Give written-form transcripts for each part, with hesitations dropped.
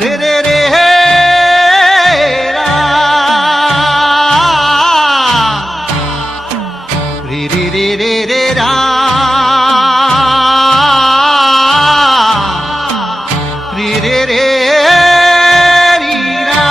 ರೇ ರೇ ರೇ ರಾ ರೇ ರೇ ರೇ ರೇ ರೇ ರಾ ರೇ ರೇ ರೇ ರೀ ರಾ.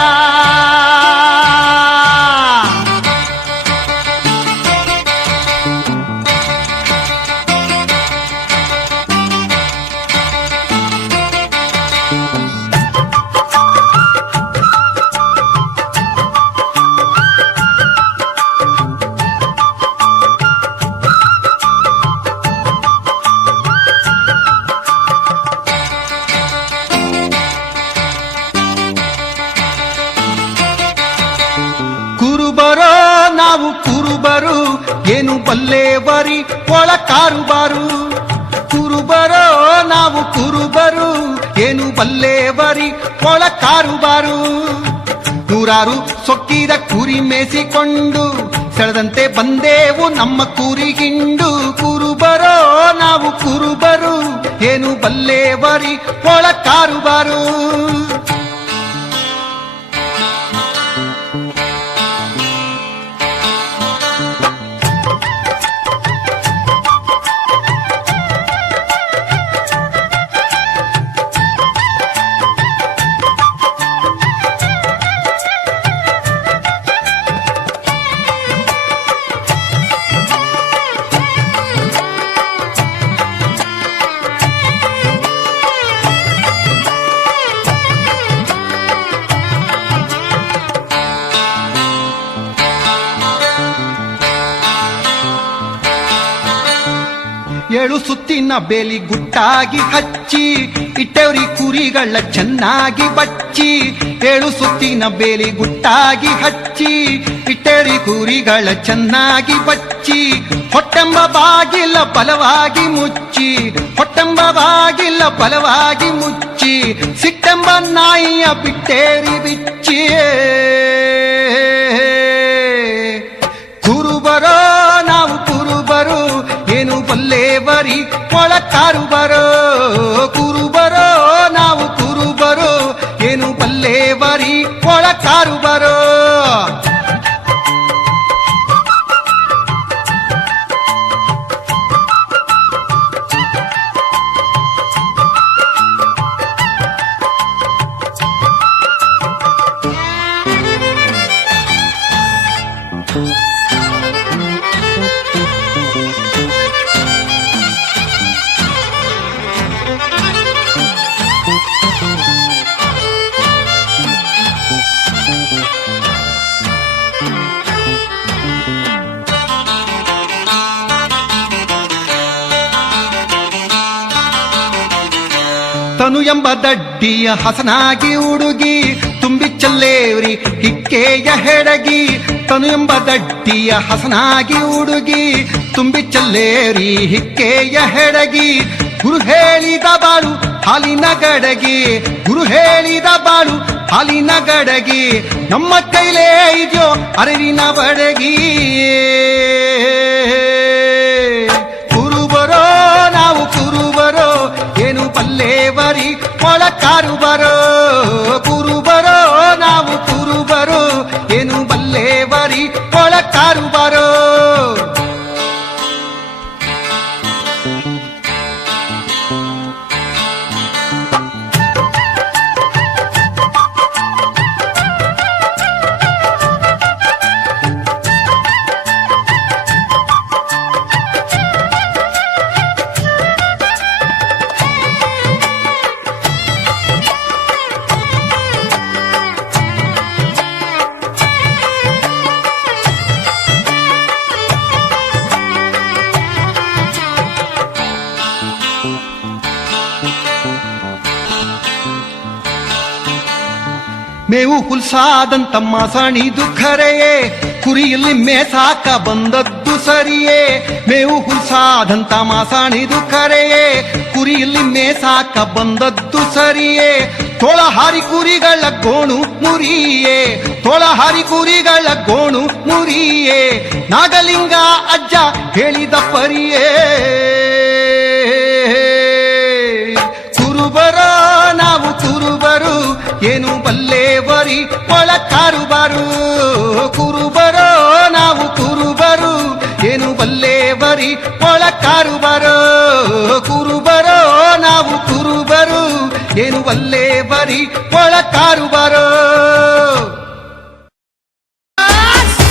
ಕುರುಬರೋ ನಾವು ಕುರುಬರು ಏನು ಬಲ್ಲೇವರಿ ಒಳ ಕಾರುಬಾರು. ಕುರುಬರೋ ನಾವು ಕುರುಬರು ಏನು ಬಲ್ಲೇವರಿ ಒಳ ಕಾರುಬಾರು. ನೂರಾರು ಸೊಕ್ಕಿದ ಕುರಿ ಮೇಸಿಕೊಂಡು ಸೆಳೆದಂತೆ ಬಂದೇವು ನಮ್ಮ ಕುರಿಗಿಂಡು. ಕುರುಬರೋ ನಾವು ಕುರುಬರು ಏನು ಬಲ್ಲೇವರಿ ಒಳ ಕಾರುಬಾರು. ಏಳು ಸುತ್ತಿನ ಬೇಲಿ ಗುಟ್ಟಾಗಿ ಹಚ್ಚಿ ಇಟ್ಟವ್ರಿ ಕುರಿಗಳ ಚೆನ್ನಾಗಿ ಬಚ್ಚಿ. ಏಳು ಸುತ್ತಿನ ಬೇಲಿ ಗುಟ್ಟಾಗಿ ಹಚ್ಚಿ ಇಟ್ಟವ್ರಿ ಕುರಿಗಳ ಚೆನ್ನಾಗಿ ಬಚ್ಚಿ. ಹೊಟ್ಟೆಂಬ ಬಾಗಿಲ ಬಲವಾಗಿ ಮುಚ್ಚಿ ಹೊಟ್ಟೆಂಬ ಬಾಗಿಲ ಬಲವಾಗಿ ಮುಚ್ಚಿ. ಸಿಟ್ಟೆಂಬ ನಾಯಿಯ ಬಿಟ್ಟೇರಿ ಬಿಚ್ಚಿ. ಕುರುಬರೋ ನಾವು ಕುರುಬರು ಏನು ಬಲ್ಲೇವರಿ ಒಳ ಕಾರುಬರೋ. ಕುರುಬರೋ ನಾವು ಕುರುಬರು ಏನು ಬಲ್ಲೇವರಿ ಒಳ ಕಾರುಬರೋ. ತನು ಎಂಬ ದಡ್ಡಿಯ ಹಸನಾಗಿ ಹುಡುಗಿ ತುಂಬಿ ಚಲ್ಲೇವ್ರಿ ಹಿಕ್ಕೆಯ ಹೆಡಗಿ. ತನು ಎಂಬ ದಡ್ಡಿಯ ಹಸನಾಗಿ ಹುಡುಗಿ ತುಂಬಿ ಚಲ್ಲೇವ್ರಿ ಹಿಕ್ಕೆಯ ಹೆಡಗಿ. ಗುರು ಹೇಳಿದ ಬಾಳು ಹಾಲಿನ ಗಡಗಿ ಗುರು ಹೇಳಿದ ಬಾಳು ಹಾಲಿನ ಗಡಗಿ. ನಮ್ಮ ಕೈಲೇ ಇದೆಯೋ ಅರಿವಿನ ಬಡಗಿ. ಕುರುಬರೋ ನಾವು ಕುರುಬರೋ ಏನು ಬಲ್ಲೇವರಿ ಒಳ ಕಾರುಬರೋ. ಕುರುಬರೋ ನಾವು ಕುರುಬರೋ ಏನು ಬಲ್ಲೇವರಿ ಒಳ ಕಾರುಬರೋ. ಮೇವು ಹುಲ್ಸಾದಂತ ಮಾಸಣಿದು ಖರೆಯೇ ಕುರಿಯಲ್ಲಿ ಮೇಸಾಕ ಬಂದದ್ದು ಸರಿಯೇ. ಮೇವು ಹುಲ್ಸಾದಂತ ಮಾಸಣಿದು ಖರೆಯೇ ಕುರಿಯಲ್ಲಿ ಮೇಸಾಕ ಬಂದದ್ದು ಸರಿಯೇ. ತೋಳಹಾರಿ ಕುರಿಗಳ ಗೋಣು ಮುರಿಯೇ ತೋಳಹಾರಿ ಕುರಿಗಳ ಗೋಣು ಮುರಿಯೇ. ನಾಗಲಿಂಗ ಅಜ್ಜ ಹೇಳಿದ ಪರಿಯೇ. ಕುರುಬರೋ ನಾವು ಕುರುಬರು ಏನು ಬಲ್ಲೇವರಿ ಒಳ ಕಾರುಬಾರು ಕುರುಬರೋ ನಾವು ಕುರುಬರು ಏನು ಬಲ್ಲೇವರಿ ಒಳ ಕಾರುಬಾರೋ ಕುರುಬರೋ ನಾವು ಕುರುಬರು ಏನು ಬಲ್ಲೇವರಿ ಒಳ ಕಾರುಬಾರೋ